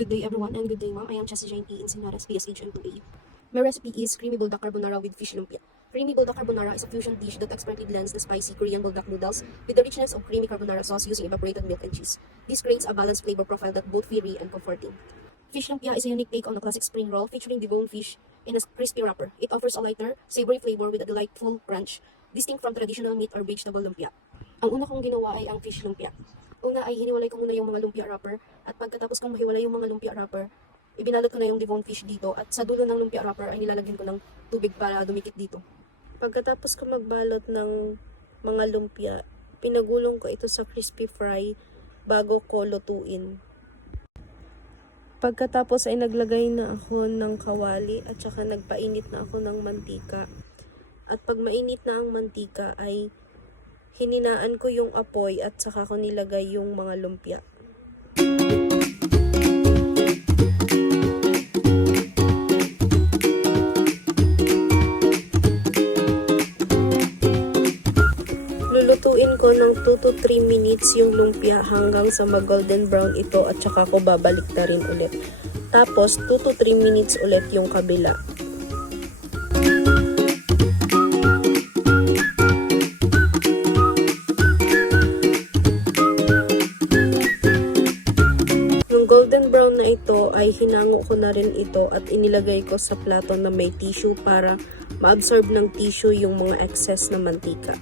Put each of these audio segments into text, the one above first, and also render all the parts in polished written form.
Good day everyone and good day ma'am. I am Chelsea Jane P. Encinares, PSH M2A. My recipe is creamy bulldog carbonara with fish lumpia. Creamy bulldog carbonara is a fusion dish that expertly blends the spicy Korean bulldog noodles with the richness of creamy carbonara sauce using evaporated milk and cheese. This creates a balanced flavor profile that both fiery and comforting. Fish lumpia is a unique take on the classic spring roll featuring deboned fish in a crispy wrapper. It offers a lighter, savory flavor with a delightful crunch, distinct from traditional meat or vegetable lumpia. Ang una kong ginawa ay ang fish lumpia. Una ay hiniwalay ko muna yung mga lumpia wrapper at pagkatapos kong mahiwalay yung mga lumpia wrapper, ibinalot ko na yung deboned fish dito at sa dulo ng lumpia wrapper ay nilalagyan ko ng tubig para dumikit dito. Pagkatapos ko magbalot ng mga lumpia, pinagulong ko ito sa crispy fry bago ko lutuin. Pagkatapos ay naglagay na ako ng kawali at saka nagpainit na ako ng mantika. At pag mainit na ang mantika ay hininaan ko yung apoy at saka ko nilagay yung mga lumpia. Lulutuin ko ng 2 to 3 minutes yung lumpia hanggang sa mag-golden brown ito at saka ko babalik na rin ulit. Tapos 2 to 3 minutes ulit yung kabila. Golden brown na ito ay hinango ko na rin ito at inilagay ko sa plato na may tissue para ma-absorb ng tissue yung mga excess na mantika.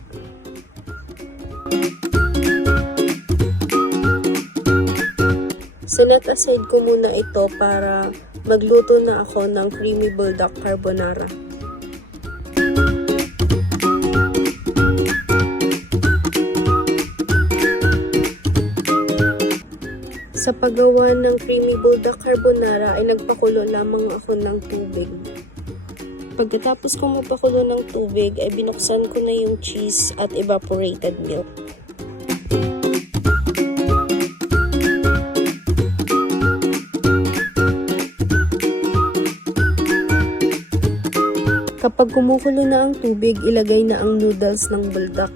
Sinet aside ko muna ito para magluto na ako ng creamy bulldog carbonara. Sa paggawa ng creamy bulldog carbonara ay nagpakulo lamang ako ng tubig. Pagkatapos kong magpakulo ng tubig ay binuksan ko na yung cheese at evaporated milk. Kapag kumukulo na ang tubig, ilagay na ang noodles ng bulldog.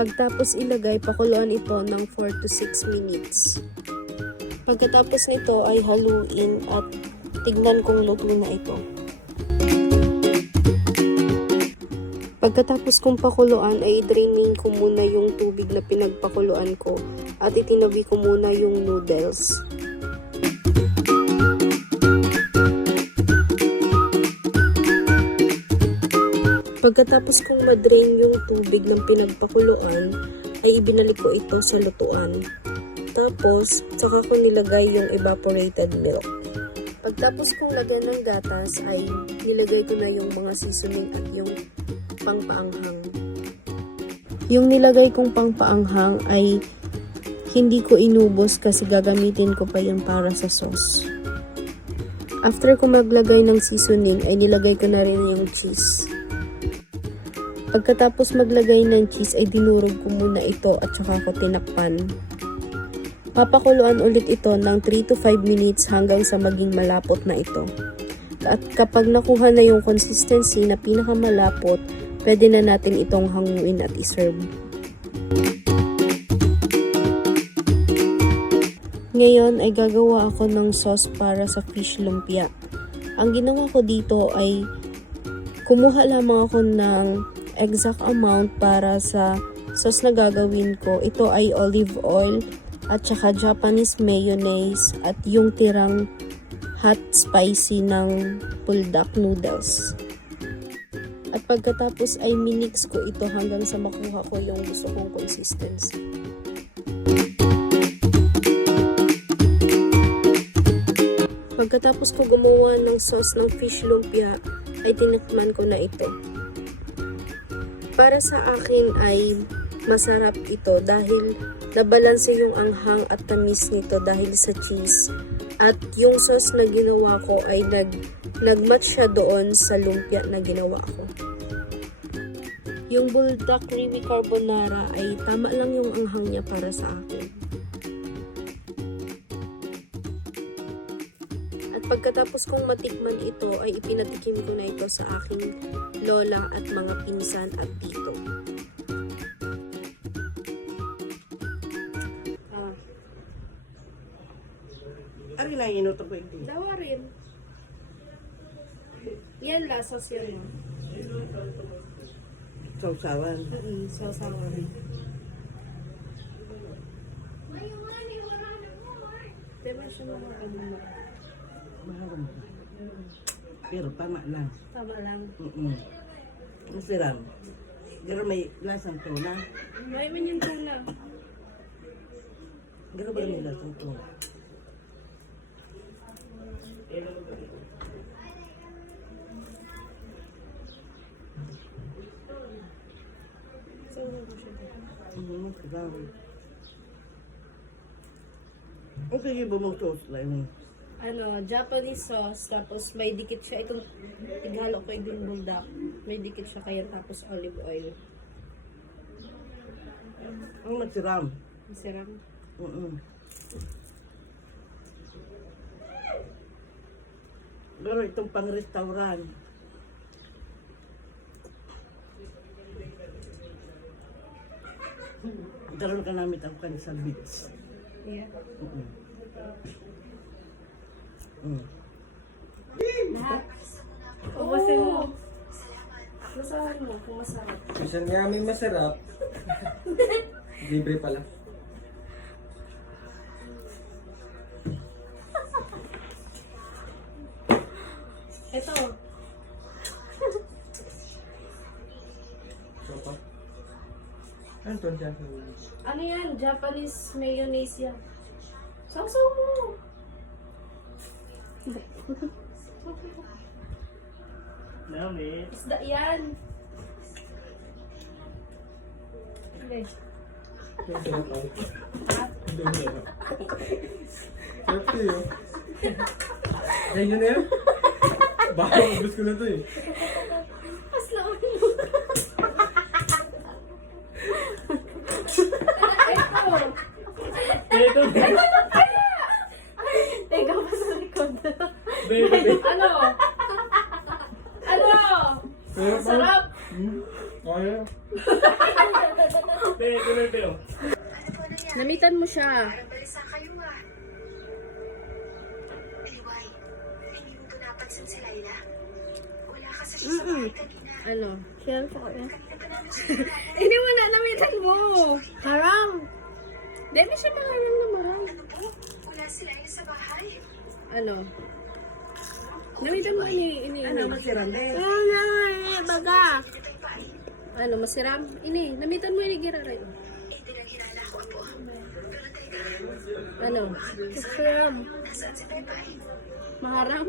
Pagtapos ilagay, pakuluan ito ng 4 to 6 minutes. Pagkatapos nito ay haluin at tignan kung luto na ito. Pagkatapos kong pakuluan ay draining ko muna yung tubig na pinagpakuluan ko at itinabi ko muna yung noodles. Pagkatapos kong madrain yung tubig ng pinagpakuluan, ay ibinalik ko ito sa lutuan. Tapos, saka ko nilagay yung evaporated milk. Pagtapos kong lagyan ng gatas, ay nilagay ko na yung mga seasoning at yung pangpaanghang. Yung nilagay kong pangpaanghang ay hindi ko inubos kasi gagamitin ko pa yung para sa sauce. After ko maglagay ng seasoning, ay nilagay ko na rin yung cheese. Pagkatapos maglagay ng cheese ay dinurog ko muna ito at saka ko tinakpan. Papakuluan ulit ito ng 3 to 5 minutes hanggang sa maging malapot na ito. At kapag nakuha na yung consistency na pinakamalapot, pwede na natin itong hanguin at iserve. Ngayon ay gagawa ako ng sauce para sa fish lumpia. Ang ginawa ko dito ay kumuha lamang ako ng exact amount para sa sauce na gagawin ko. Ito ay olive oil at saka Japanese mayonnaise at yung tirang hot spicy ng bulldog noodles. At pagkatapos ay minix ko ito hanggang sa makuha ko yung gusto kong consistency. Pagkatapos ko gumawa ng sauce ng fish lumpia ay tinikman ko na ito. Para sa akin ay masarap ito dahil nabalanse yung anghang at tamis nito dahil sa cheese. At yung sauce na ginawa ko ay nagmatch siya doon sa lumpia na ginawa ko. Yung bulldog creamy carbonara ay tama lang yung anghang niya para sa akin. At pagkatapos kong matikman ito ay ipinatikim ko na ito sa aking lola at mga pinsan at tito. Ari na inuto ko ito. Dawa rin. Yan lasas yan mo. Sausawan. Sasawa rin. Diba siya mga ano mo? Maharam ka. Pero tama lang. Tama lang. Masiram. Pero may lasang tuna. May man yung tuna. Pero ba may lasang tuna? So, ano ko siya? Masiram. Okay, iba mong toast lang. Ano, Japanese sauce, tapos may dikit siya. Itong tighalo ko yung buldak. May dikit siya kaya tapos olive oil. Ang masiram. Masarap. Pero itong pang-restaurant. Daron ka namin ang kan sa beach. Yeah. Kumasin mo. Masahan mo kung masarap. Minsan nga may masarap. Libre pala. Ito. Sopa. Ano to dyan? Ano yan? Japanese mayonnaise yan. Sausaw mo. Dami. Isda yan. Hindi. Sarap lang. Sarap to yun. Yan yun yan. Baka ubus ko na to eh. Asla mo. Ito. Teka pa sa likod. Ano? Ano? Masarap. Okay. Namitan mo siya. Balisa kayo ah. Liway, hindi mo ito napansin si Laila? Wala ka sa siya sa bahay kanina. Ano? Kanina pa namin sa Hindi mo na namitan mo. Haram. Dahil siya maharang na marang. Ano po? Wala si Laila sa bahay? Ano? Namitan mo ini. Ano masiram din? Baga. Hindi tayo pa ay. Ano, masiram? Ini, namitan mo ini giraray. Eh, dinanghinala ako po. Pero teka, Ano? Masiram. nasaan si Pepay? Maharang?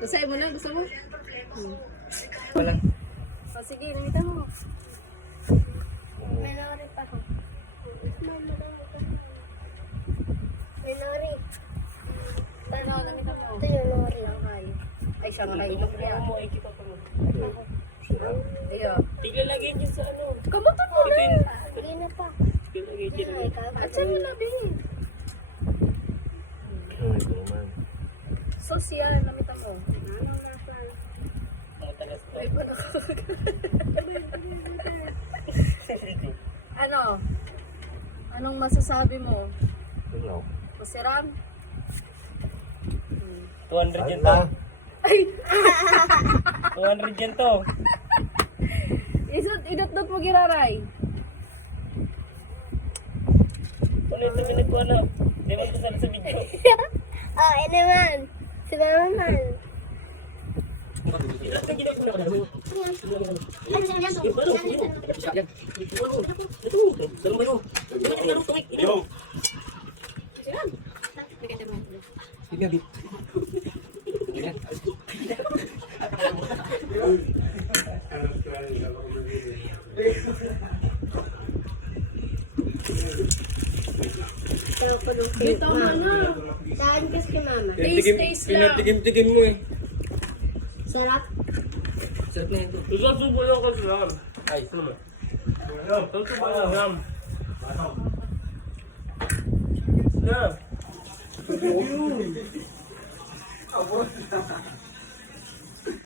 Nasay mo na, gusto mo? Walang problema. Wala. O sige, namitan mo. May lori pa ako. May lori. Ano, namitan mo? Ito yung lori. Lang kayo. Ay, siya nga kayo. Mo, ikipa pa mo. Iyo. Ilalagay niyo sa ano. Kamutot mo na! Hindi na pa. Ilalagay niyo. At saan yung labi? Sos yan, namitan mo. Ano nasa? Matalas pa. Ay, parang Ano? Anong masasabi mo? Masiram? 200 yan to. Ay! 200 yan to. Idot-dot mo giraray. Ano yung tuminig ko ano? Hindi mo kasal sa video. Oh, ano naman? Sino naman? Sige, Bit. Dito mo na. Saan kasi mama? Taste lang. Pinatigim-tigim mo eh. Sarap. Sarap na ito. Susubo lang kasi lang. Ay, sumo. Susubo lang. Yan.